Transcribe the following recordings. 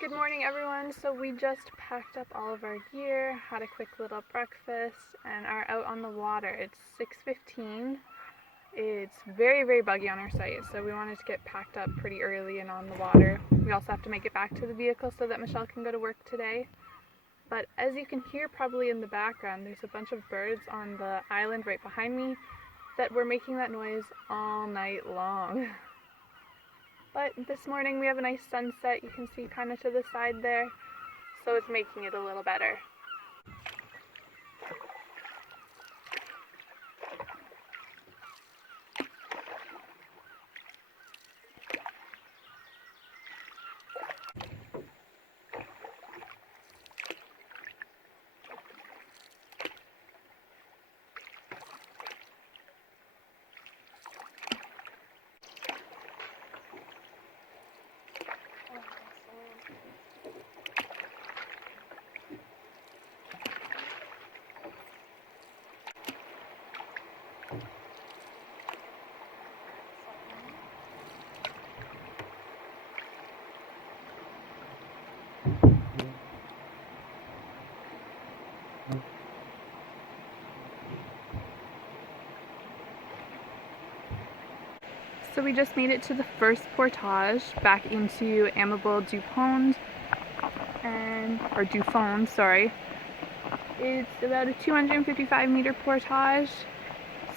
Good morning, everyone. So we just packed up all of our gear, had a quick little breakfast, and are out on the water. It's 6:15. It's very, very buggy on our site, so we wanted to get packed up pretty early and on the water. We also have to make it back to the vehicle so that Michelle can go to work today. But as you can hear probably in the background, there's a bunch of birds on the island right behind me that were making that noise all night long. But this morning we have a nice sunset, you can see kind of to the side there, so it's making it a little better. So we just made it to the first portage back into Amable du Pont, or du Fond, sorry. It's about a 255-meter portage,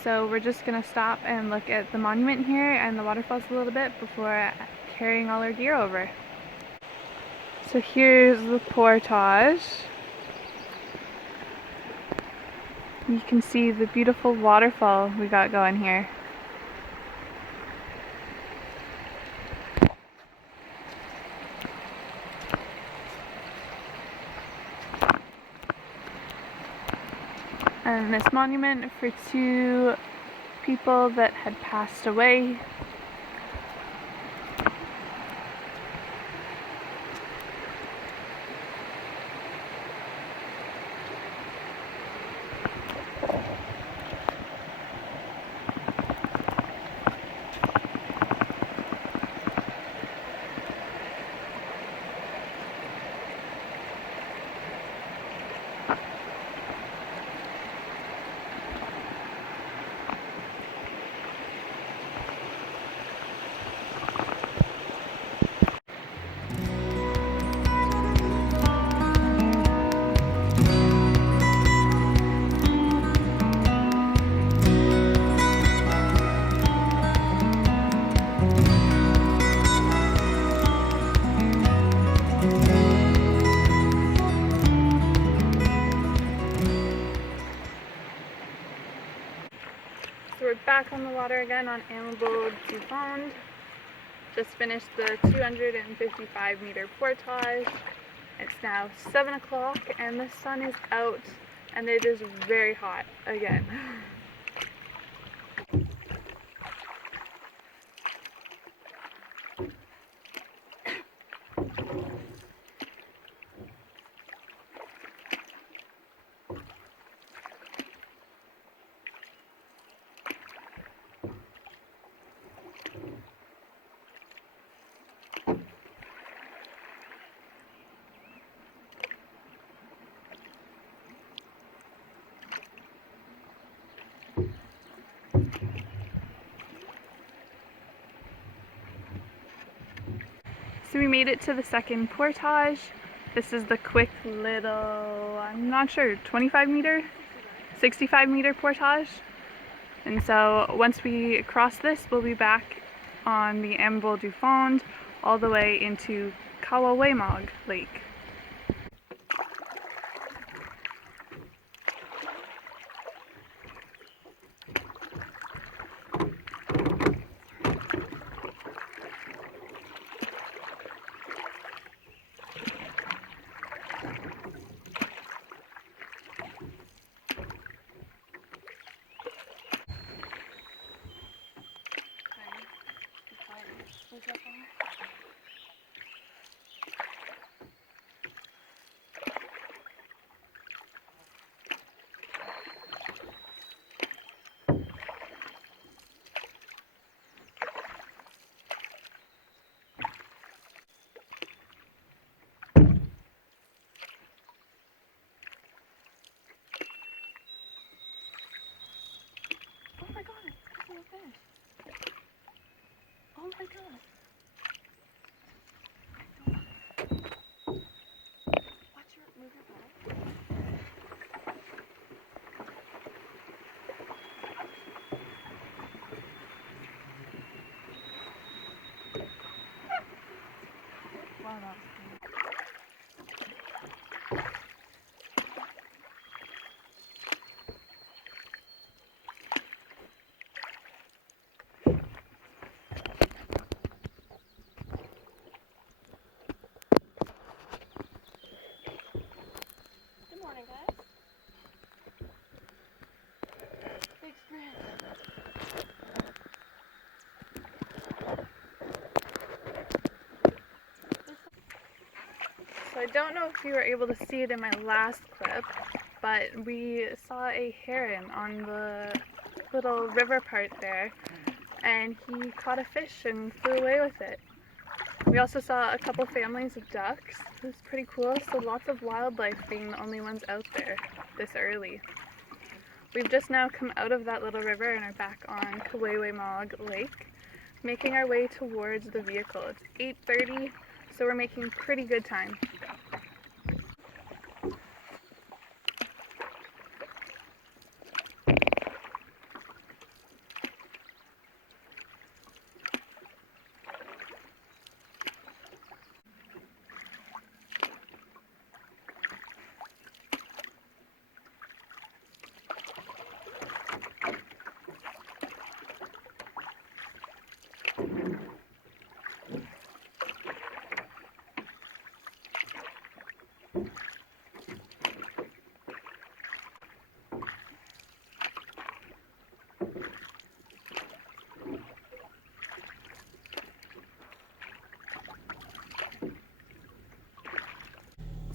so we're just gonna stop and look at the monument here and the waterfalls a little bit before carrying all our gear over. So here's the portage. You can see the beautiful waterfall we got going here. And this monument for two people that had passed away. So we're back on the water again on Amable du Pont. Just finished the 255-meter portage. It's now 7 o'clock and the sun is out and it is very hot again. So we made it to the second portage. This is the quick little, I'm not sure, 25-meter? 65-meter portage. And so once we cross this, we'll be back on the Amable du Fond all the way into Kawawemog Lake. fish. Oh my god. Watch your move your ball. Wow, that was cool. Good morning, guys. Big sprint. So I don't know if you were able to see it in my last clip, but we saw a heron on the little river part there, and he caught a fish and flew away with it. We also saw a couple families of ducks. It was pretty cool, so lots of wildlife being the only ones out there this early. We've just now come out of that little river and are back on Kawewe Lake, making our way towards the vehicle. It's 8:30, so we're making pretty good time.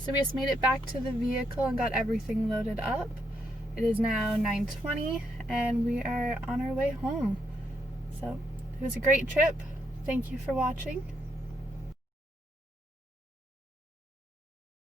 So we just made it back to the vehicle and got everything loaded up. It is now 9:20 and we are on our way home. So it was a great trip. Thank you for watching.